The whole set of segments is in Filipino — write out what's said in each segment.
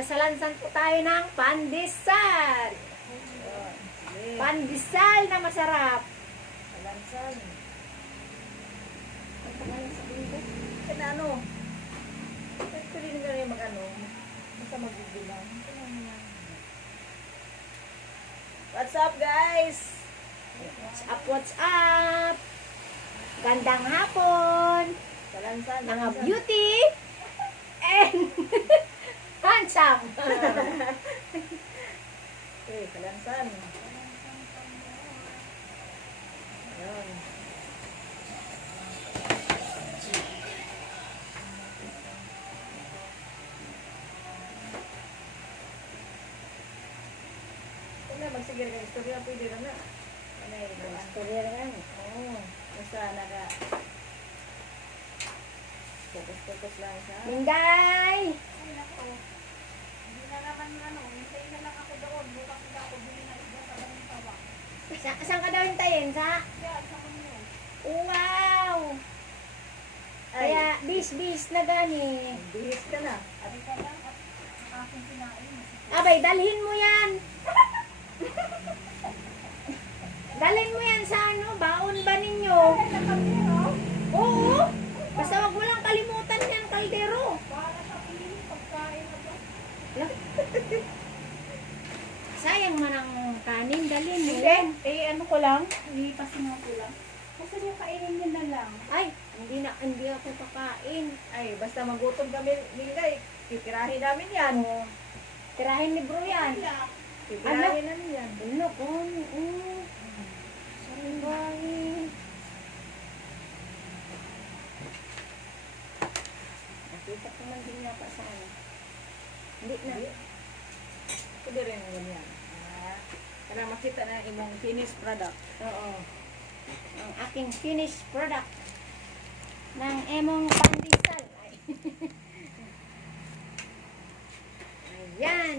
Magsasalansan po tayo ng pandesal. Pandesal na masarap. Salansan. Ang pangalan sa bunda? Kaya ano? Pwede rin nga rin mag-ano. Basta magbibilang. What's up, guys? What's up, what's up? Gandang hapon. Salansan. Mga beauty. And handsome. Okay, salansan. Ayun. Magsigir ka istorya, pwede rin na. Ano yun? Istorya lang. Oo. Basta naka... Focus lang sa... Minday! Ay, nako. Hindi na naman ano, hintay na lang ako doon. Bukas na ako bili na isda sa Bagong Tawang. Saan ka daw hintayin? Sa? Kaya, sa kanyo. Wow! Ay, Kaya, bis na gani. bihis ka na. At ika lang at aking kinain. Abay, dalhin mo yan. Dalhin mo yan sa ano, baon ba ninyo? Ay, nakapiro. Oo. Basta wag mo lang kalimutan yan, kaldero. Para sa piling pagkain na to. Sayang man ang kanin, dalhin mo Hindi, yan. ano ko lang, ipasingaw ko lang. Kasi yung kainin nyo na lang. Ay, hindi ako kakain. Ay, basta magutom kami, Ningay. Titirahin namin yan. Tirahin ni bro yan. Kaya, Titirahin namin yan. Ano ko? Salbahin. Nakita ko man din yata sa ano. Hindi na. Pwede rin naman yan. Para makita na imong finished product. Oo. Ang aking finished product ng emong pandesal. Ay. Ayan.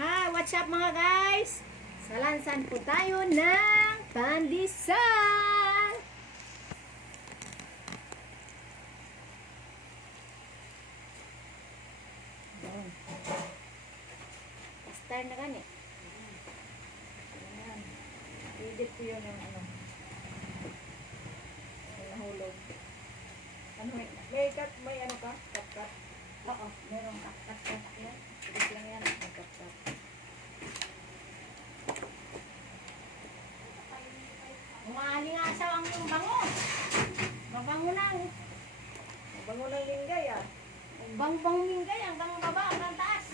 Hi, what's up mga guys? Salansan po tayo ng pandesal. Ayan. Star na gani. Ayan. Edit ko yun yung ano. Yung nahulog. Ano, may ano ka? Cut. Oo, meron ka. Cut. Yan. Edit lang yan. Cut. Umalingasaw ang yung bango. Mabango lang. Bango ng Lingay ah. Bang minggay hanggang baba, hanggang taas.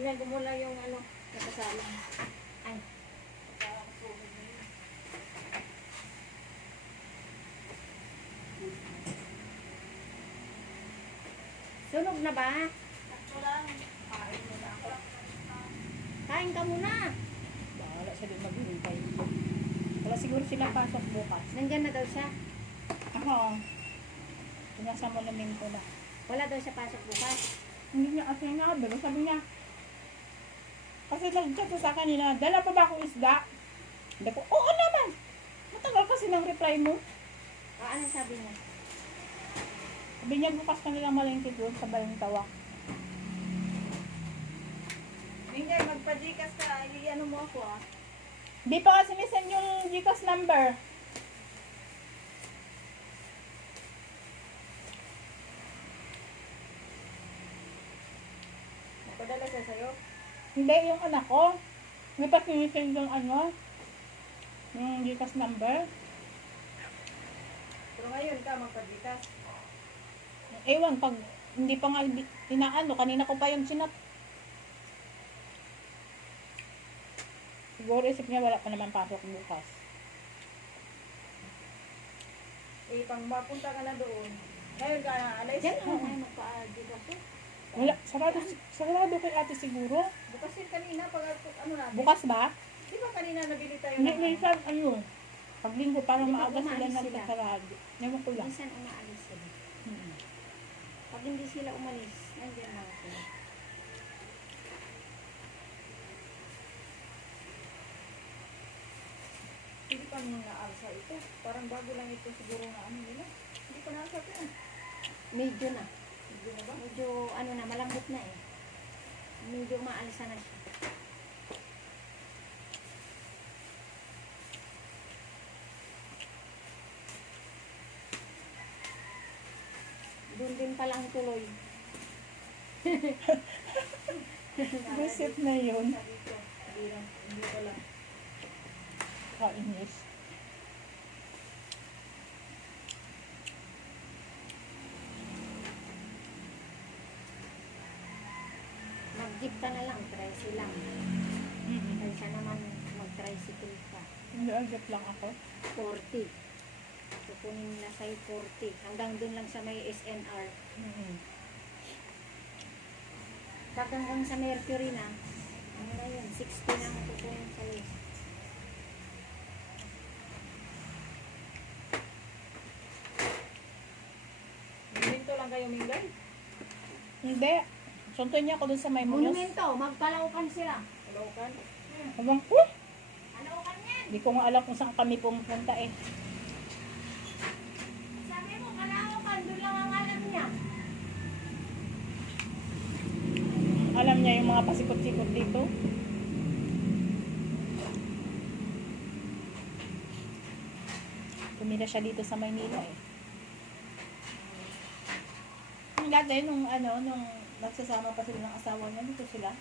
Tingnan ko muna yung ano, nakasala. Ay, sunog na ba? ako lang, kain mo na ako. Kain ka muna. Bahala siya din maghintay. Wala siguro sila pasok bukas. Nandyan na daw siya. Ako, pinasa mo namin ko na. Wala daw siya pasok bukas. Hindi niya kasi nga, pero sabi niya, kasi nag-chat ko sa kanila, dala pa ba akong isda? Hindi ko, oo naman! Matagal kasi ng reply mo. Ano sabi niya? Sabi niya, bukas ka nilang malengke doon sa Bagong Tawang. Mingay, magpa-Gcash ka, ano mo ako ah. Hindi pa kasi nisend yung Gcash number. Napadala siya sa'yo? Hindi, yung anak ko. Hindi pa sinisend yung ano, yung Gcash number. Pero ngayon ka magpa-Gcash. Ewan, pag hindi pa nga inaano, kanina ko pa yung sinat. Siguro isip niya wala pa naman pasok bukas. Pang mapunta ka na doon. Ngayon ka na, alis? Diyan ako ngayon magpa-adi kasi. Wala, sarado kay ate siguro. Bukas yun kanina, pag ano natin. Bukas ba? Di ba kanina nabili tayo Hindi, ng minsan, ano, pag linggo, parang Di ba maaga sila umalis sila? nagkasarado. Ewan ko lang. Minsan umaalis sila. Hmm. Pag hindi sila umalis, nandiyan lang sila. Hindi pa nung naalsa ito. Parang bago lang ito siguro na ano nila. Hindi pa naalsa ito. Medyo na. Hindi na ba? Medyo ano na, malambot na eh. Medyo umaalsa na siya. Doon din palang tuloy. Visit na yun. Dito. Hindi pala. Kainis. Mag-jeep ka na lang, tricycle lang. Kaysa naman mag-tricycle ka. Hindi, agad lang ako. 40. Kukunin nila sa'yo 40. Hanggang dun lang sa may SNR. Pag hanggang sa Mercury na, ano na yun, 60 na ang kukunin sa'yo. Minto lang kayo, Mingay. Hindi. Suntoy niya ako dun sa may munos. Monumento, magkalaukan sila. Kalaukan. Abang ko. Kalaukan yan! Hindi ko nga alam kung saan kami pumunta eh. Sabi mo, kalaukan, doon lang ang alam niya. Alam niya yung mga pasikot-sikot dito. Tumira siya dito sa Maynila eh. Yung dati, nung nagsasama pa sila ng asawa niya, dito sila.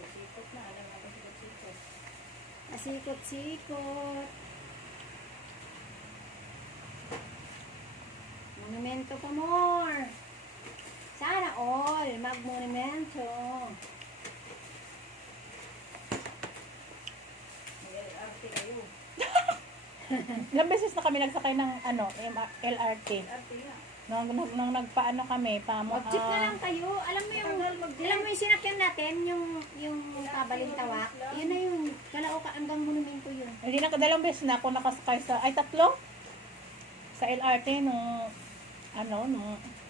Sikot na. Alam nga ba sikot-sikot? Pasikot-sikot. Monumento pa more. Sana all, mag-monumento. May LRT kayo. Ilang beses na kami nagsakay ng LRT. LRT nga. Nung nagpaano kami, Mag-jeep na lang tayo. Alam mo yung sinakyan natin, yung Kabalintawak, yun na yung Kalauka hanggang monumento yun. Hindi na kadalawang beses na ako nakasakay tatlo? Sa LRT nung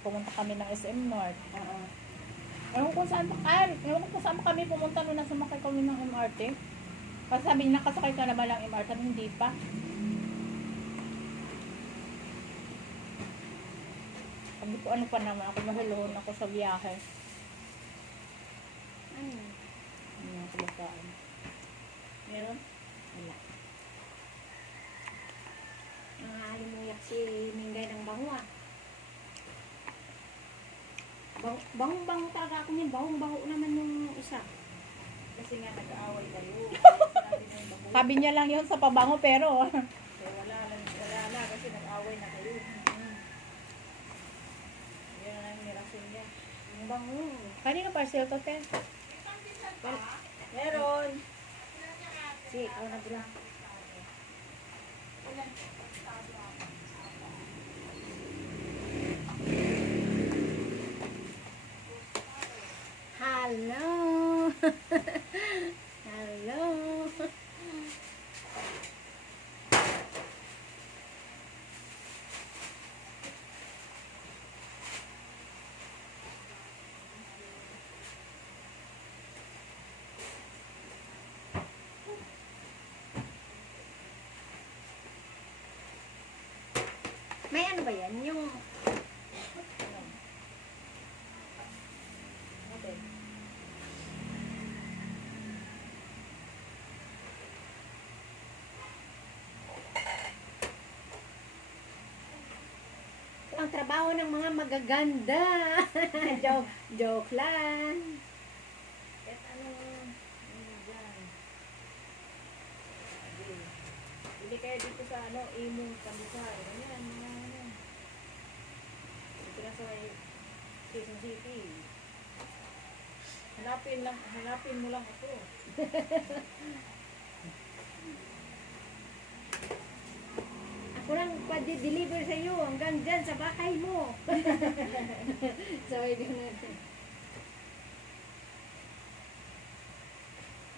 pumunta kami ng SM North. Oo. Ewan ko kung saan kami pumunta nung nasumakay kami ng MRT. Kasi sabi niya, nakasakay ka na ba lang MRT? Hindi pa. Sabi ko, ano pa naman, ako mahuluhon ako sa biyahe. Ano? Ano yung kumakain? Meron? Wala. Nakalimuyak si Mingay ng bango ah. Bangong-bango talaga ako niyan. Bangong-bango naman yung isa. Kasi nga nag-aaway kayo. Sinabi na yung bago. Sabi niya lang yun sa pabango, pero Kaya wala na kasi nag-aaway na kayo. Yan na yung nirason niya. Ang bango. kanino parcel to, te? Meron! Si, ikaw na bro. Hello! Hello! May ano ba yan? Yung Okay. ang trabaho ng mga magaganda. Joke lang. At ano dyan. Bili kayo dito sa Imong Pandesal. Ganyan, mga ano. Dito na sa Quezon City. Hanapin mo lang ako. Ako lang pa-deliver sa iyo hanggang dyan sa bahay mo. Sabi ko na.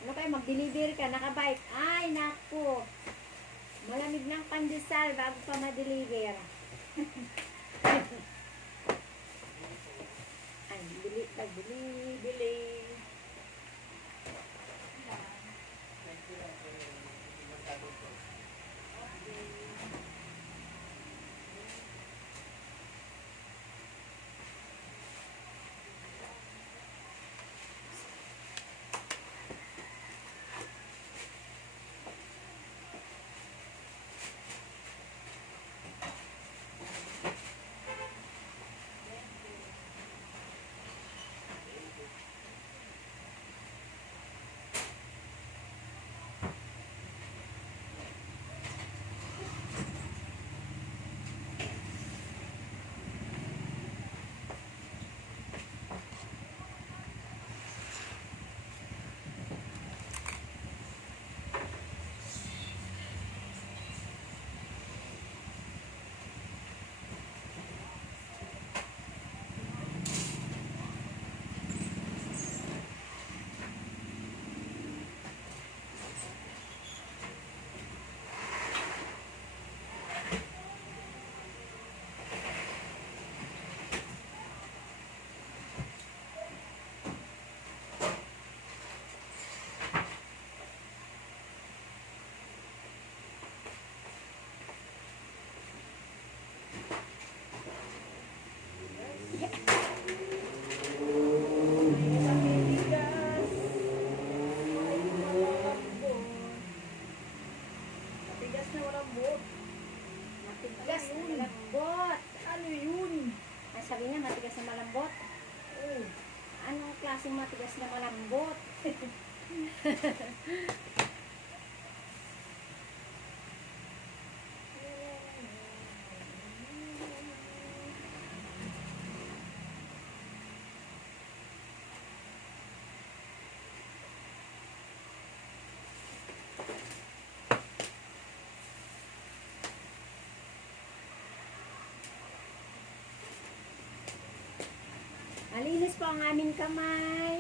Ano kayo, mag-deliver ka, nakabike. Ay, naku. Malamig ng pandesal bago pa ma-deliver. Ay, bili. Bili. matigas na malambot. Malinis po ang aming kamay.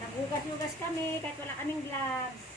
Naghugas-hugas kami kahit wala kaming gloves.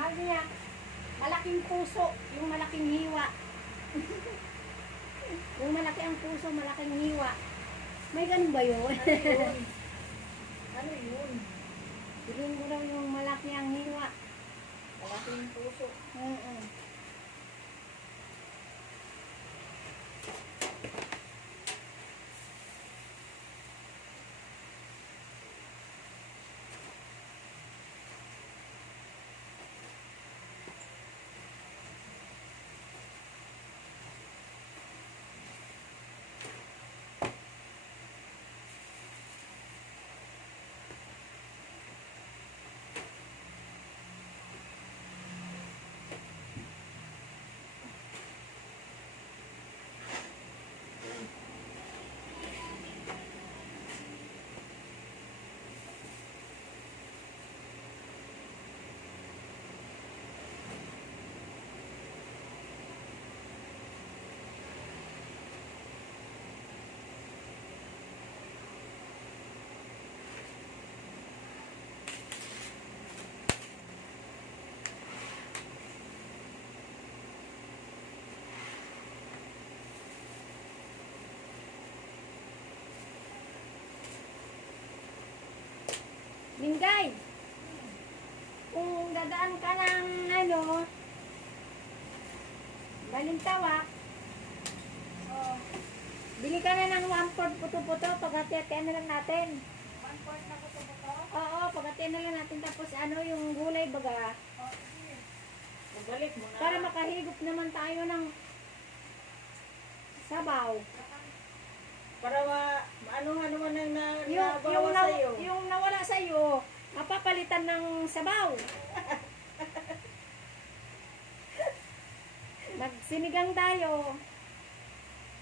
Sabi niya, malaking puso, yung malaking hiwa. Yung malaki ang puso, malaking hiwa. May ganun ba yun? Ano yun? Ano yun? Bilhin ko daw yung malaki ang hiwa. Malaki yung puso. Oo. Minggay, kung dadaan ka ng Balintawak, bili ka na ng 1/4 puto-puto, pag-hati-hatian na lang natin. 1/4 na puto-puto? Oo, pag-hatian na lang natin, tapos yung gulay baga, Magbalik mo na. para makahigop naman tayo ng sabaw. Para ano man ang Yung nabawa sa'yo. yung nawala sa'yo, mapapalitan ng sabaw. Magsinigang tayo.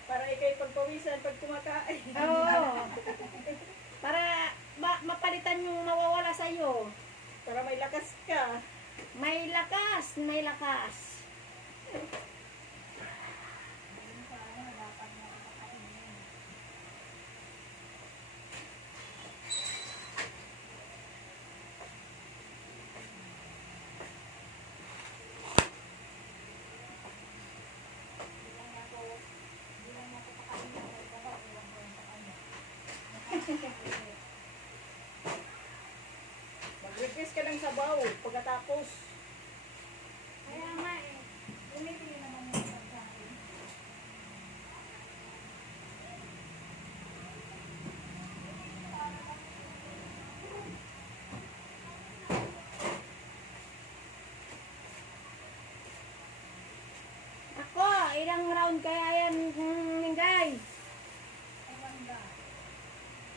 Para ikay pagpawisan pag kumakain. Oo. Para mapalitan yung mawawala sa'yo. Para may lakas ka. May lakas, may lakas. Mag-request ka ng sabaw pagkatapos. Kaya nga eh, bumibili naman yung pagkain. Ako, ilang round kaya yan, Minggay?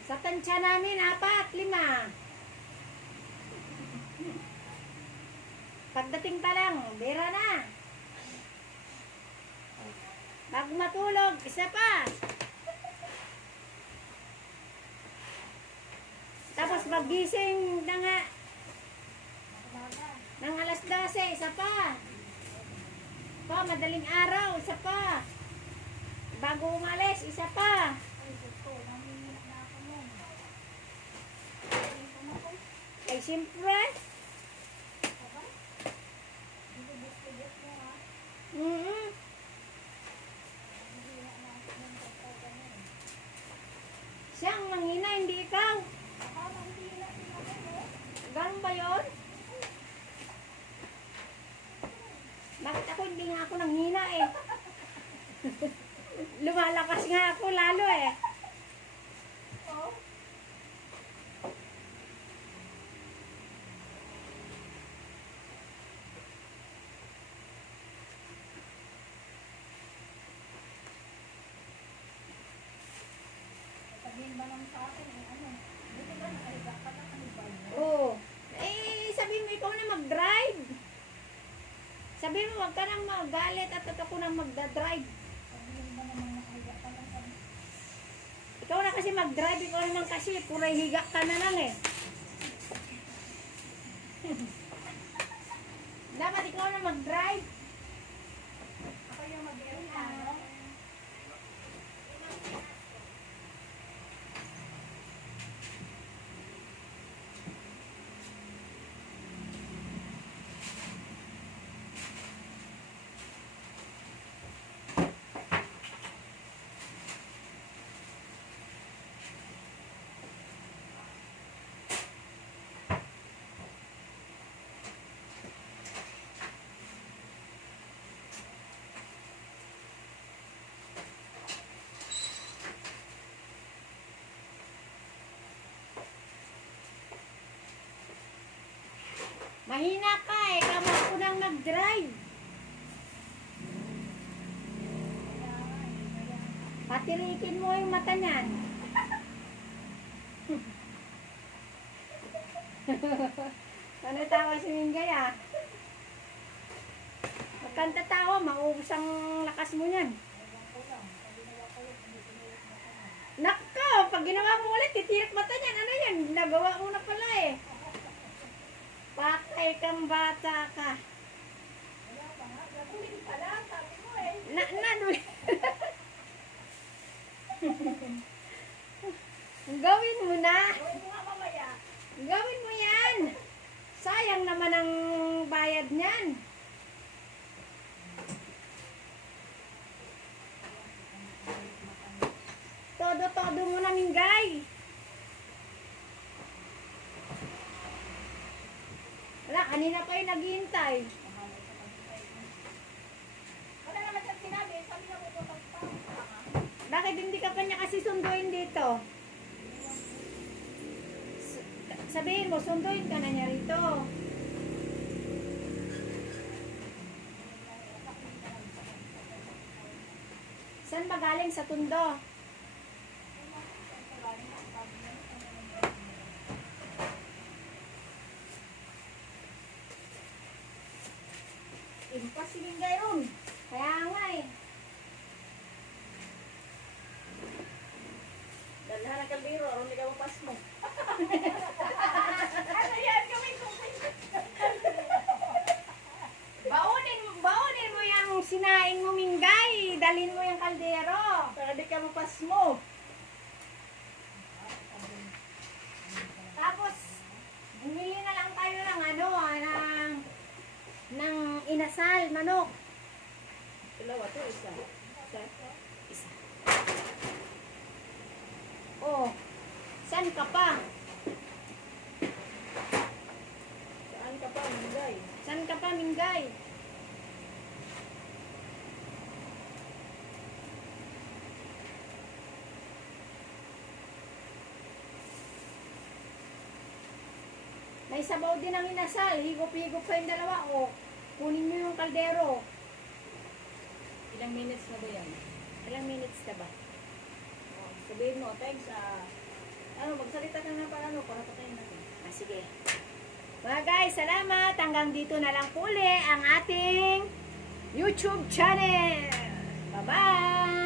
Sa tansya namin, 4, 5. Pagdating pa lang, bira na. Bago matulog, isa pa. Tapos magising na nga ng alas 12, isa pa. Pa, madaling araw, isa pa. Bago umalis, isa pa. siyempre. Mm-mm. Siya ang nanghina, hindi ikaw. Ganun ba yun? Bakit ako hindi nga ako nanghina eh? Lumalakas nga ako lalo eh. Sabihin ba lang sa akin, ano, buti ba nakahiga ka na kanibay mo? Oo. Eh, sabihin mo ikaw na mag-drive. Sabihin mo, wag ka nang magalit at ako nang magda-drive. Sabihin ba naman nakahiga ka lang kanibay? Ikaw na kasi mag-drive, ikaw naman kasi puro higa ka na lang eh. Dapat ikaw na mag-drive. Ako yung mag-aircon. Mahina ka eh, kamo ako nang nag-drive. Patirikin mo yung mata niyan. Ano tawa si Mingay ah? Huwag kang tatawa, maubos ang lakas mo niyan. Nako, pag ginawa mo ulit, titirik mata niyan. Ano yan? Nagawa mo na pala eh. Pakay kang bata ka. Gawin mo na. Gawin mo yan. Sayang naman ang bayad niyan. Todo-todo mo na, Mingay. Wala, kanina pa yung naghihintay. Wala naman siyang sinabi, sabi niya pupunta pa. Bakit hindi ka pa niya kasi sunduin dito? Sabihin mo, sunduin ka na niya rito. Saan ba galing sa tundo? Imposible gayon. Kaya nga eh. Dalhan ang kalbiro, aron di ka mapas mo. Ano yan, gawin ko po yun. Baunin mo yung sinaing mo, Mingay. Dalhin mo yung kaldero. Para di ka mapas mo. Tapos, bumili na lang tayo ng ano, ng inasal, manok. Dalawa to, isa. Isa. Oh, saan ka pa? Saan ka pa, Mingay? Saan ka pa, Mingay? May sabaw din ang inasal. Higop-higop pa yung dalawa. O, kunin mo yung kaldero. Ilang minutes na ba yan? Ilang minutes ka ba? Oh, sabihin mo, thanks magsalita ka na para patayin natin. Sige. Mga guys, salamat. Hanggang dito na lang po uli ang ating YouTube channel. Bye-bye!